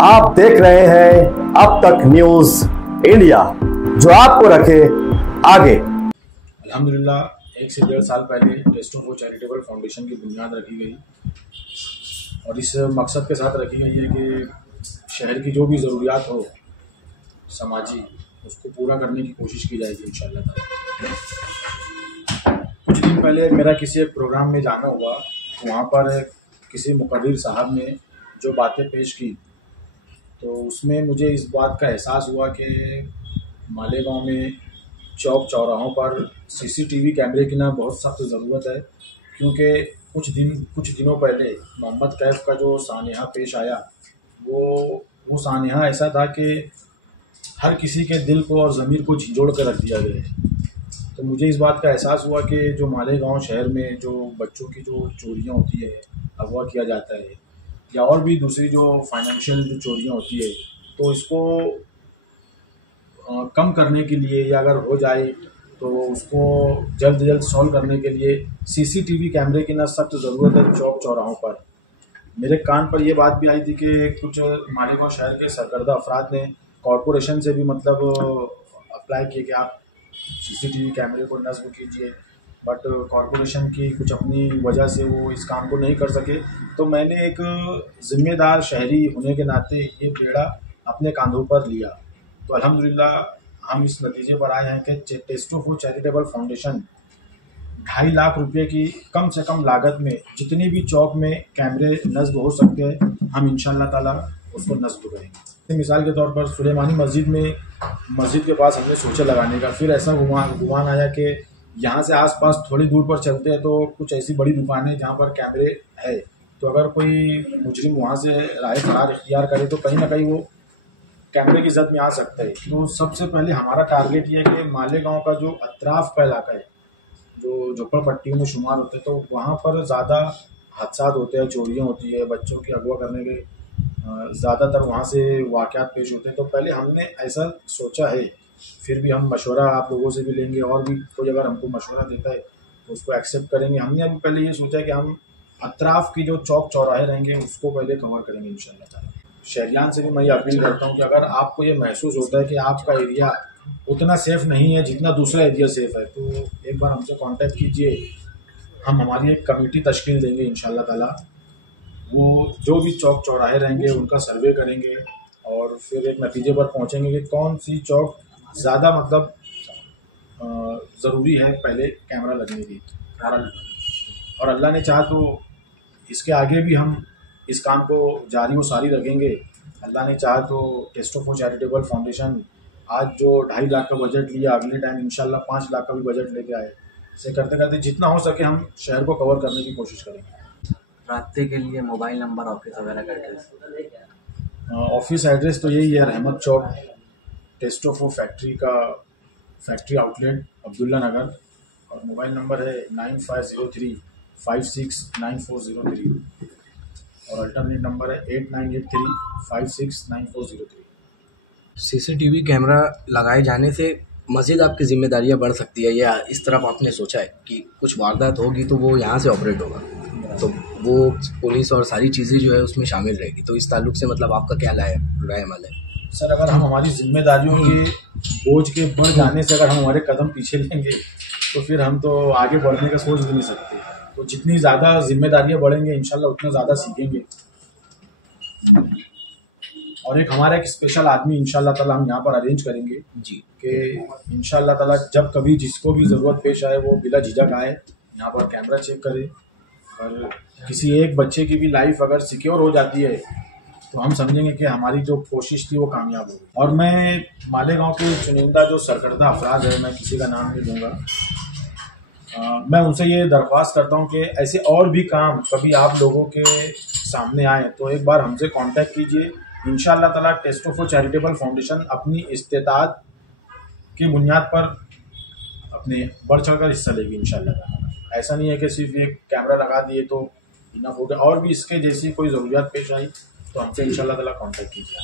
आप देख रहे हैं अब तक न्यूज इंडिया, जो आपको रखे आगे। अल्हम्दुलिल्लाह 1 से 1.5 साल पहले टेस्टो फॉर चैरिटेबल फाउंडेशन की बुनियाद रखी गई और इस मकसद के साथ रखी गई है कि शहर की जो भी ज़रूरियात हो समाजी, उसको पूरा करने की कोशिश की जाएगी इंशाअल्लाह। कुछ दिन पहले मेरा किसी एक प्रोग्राम में जाना हुआ, वहाँ पर किसी मुकर्रिर साहब ने जो बातें पेश की तो उसमें मुझे इस बात का एहसास हुआ कि मालेगांव में चौक चौराहों पर सीसीटीवी कैमरे की ना बहुत सख्त ज़रूरत है, क्योंकि कुछ दिनों पहले मोहम्मद कैफ का जो सानहा पेश आया वो सानहा ऐसा था कि हर किसी के दिल को और ज़मीर को झिंझोड़ कर रख दिया गया है। तो मुझे इस बात का एहसास हुआ कि जो मालेगांव शहर में जो बच्चों की जो चोरियां होती है, अगवा किया जाता है या और भी दूसरी जो फाइनेंशियल जो चोरियां होती है, तो इसको कम करने के लिए या अगर हो जाए तो उसको जल्द से जल्द सॉल्व करने के लिए सीसीटीवी कैमरे की ना सख्त ज़रूरत है चौक चौराहों पर। मेरे कान पर यह बात भी आई थी कि कुछ मालेगांव शहर के सरकर्दा अफराद ने कॉरपोरेशन से भी अप्लाई किए कि आप सीसीटीवी कैमरे को नस्ब कीजिए, बट कॉरपोरेशन की कुछ अपनी वजह से वो इस काम को नहीं कर सके। तो मैंने एक ज़िम्मेदार शहरी होने के नाते ये बेड़ा अपने कांधों पर लिया। तो अल्हम्दुलिल्लाह हम इस नतीजे पर आए हैं कि Testo for charitable foundation 2.5 lakh रुपए की कम से कम लागत में जितनी भी चौक में कैमरे नस्ब हो सकते हैं, हम इंशाअल्लाह ताला उसको नस्ब करेंगे। मिसाल के तौर पर सुलेमानी मस्जिद के पास हमने सोचा लगाने का, फिर ऐसा गुमान आया कि यहाँ से आसपास थोड़ी दूर पर चलते हैं तो कुछ ऐसी बड़ी दुकानें जहाँ पर कैमरे है, तो अगर कोई मुजरिम वहाँ से राह फरार इख्तियार करे तो कहीं ना कहीं वो कैमरे की जद में आ सकता है। तो सबसे पहले हमारा टारगेट ये है कि मालेगांव का जो अतराफ का इलाका है, जो झोपड़पट्टियों में शुमार होते हैं, तो वहाँ पर ज़्यादा हादसात होते हैं, चोरियाँ होती है, बच्चों की अगवा करने के ज़्यादातर वहाँ से वाक़यात पेश होते हैं। तो पहले हमने ऐसा सोचा है, फिर भी हम मशवरा आप लोगों से भी लेंगे और भी कोई अगर हमको मशवरा देता है तो उसको एक्सेप्ट करेंगे। हमने अभी पहले ये सोचा है कि हम अतराफ़ की जो चौक चौराहे रहेंगे उसको पहले कवर करेंगे इंशाअल्लाह ताला। शहरियान से भी मैं ये अपील करता हूँ कि अगर आपको ये महसूस होता है कि आपका एरिया उतना सेफ़ नहीं है जितना दूसरा एरिया सेफ़ है, तो एक बार हमसे कांटेक्ट कीजिए। हम हमारी एक कमेटी तश्कील देंगे इंशाअल्लाह ताला। वो जो भी चौक चौराहे रहेंगे उनका सर्वे करेंगे और फिर एक नतीजे पर पहुँचेंगे कि कौन सी चौक ज़्यादा ज़रूरी है पहले कैमरा लगने की। और अल्लाह ने चाहा तो इसके आगे भी हम इस काम को जारी व सारी रखेंगे। अल्लाह ने चाहा तो टेस्टो फॉर चैरिटेबल फाउंडेशन आज जो 2.5 लाख का बजट लिया, अगले टाइम इंशाल्लाह 5 लाख का भी बजट लेके आए। इसे करते करते जितना हो सके हम शहर को कवर करने की कोशिश करेंगे। रास्ते के लिए मोबाइल नंबर, ऑफिस वगैरह का एड्रेस? ऑफिस एड्रेस तो यही है, रहमत चौक, टेस्टो for factory outlet, Abdullah Nagar, और मोबाइल नंबर है 9503569403 और अल्टरनेट नंबर है 8983569403। सीसीटीवी कैमरा लगाए जाने से मज़ीद आपकी जिम्मेदारियां बढ़ सकती है, या इस तरफ आपने सोचा है कि कुछ वारदात होगी तो वो यहाँ से ऑपरेट होगा, तो वो पुलिस और सारी चीज़ें जो है उसमें शामिल रहेगी? तो इस ताल्लुक से आपका क्या राय अमल है? सर, अगर हम हमारी जिम्मेदारियों के बोझ के बढ़ जाने से अगर हम हमारे कदम पीछे लेंगे तो फिर हम तो आगे बढ़ने का सोच भी नहीं सकते। तो जितनी ज़्यादा जिम्मेदारियां बढ़ेंगे इंशाल्लाह उतना ज़्यादा सीखेंगे। और एक हमारा एक स्पेशल आदमी इंशाल्लाह ताला हम यहाँ पर अरेंज करेंगे जी, कि इंशाल्लाह ताला जब कभी जिसको भी ज़रूरत पेश आए वो बिला झिझक आए, यहाँ पर कैमरा चेक करे। और किसी एक बच्चे की भी लाइफ अगर सिक्योर हो जाती है तो हम समझेंगे कि हमारी जो कोशिश थी वो कामयाब हो गई। और मैं मालेगांव के चुनिंदा जो सरकर्दा अफराद है, मैं किसी का नाम नहीं दूंगा, मैं उनसे ये दरख्वास्त करता हूँ कि ऐसे और भी काम कभी आप लोगों के सामने आए तो एक बार हमसे कांटेक्ट कीजिए। इंशाअल्लाह ताला टेस्टो फॉर चैरिटेबल फाउंडेशन अपनी इस्तेताअत की बुनियाद पर अपने बढ़ चढ़ कर हिस्सा लेगी इंशाअल्लाह ताला। ऐसा नहीं है कि सिर्फ एक कैमरा लगा दिए तो इनफ हो गया, और भी इसके जैसी कोई ज़रूरियात पेश आई तो हमसे इंशाअल्लाह ताला कांटेक्ट कीजिए।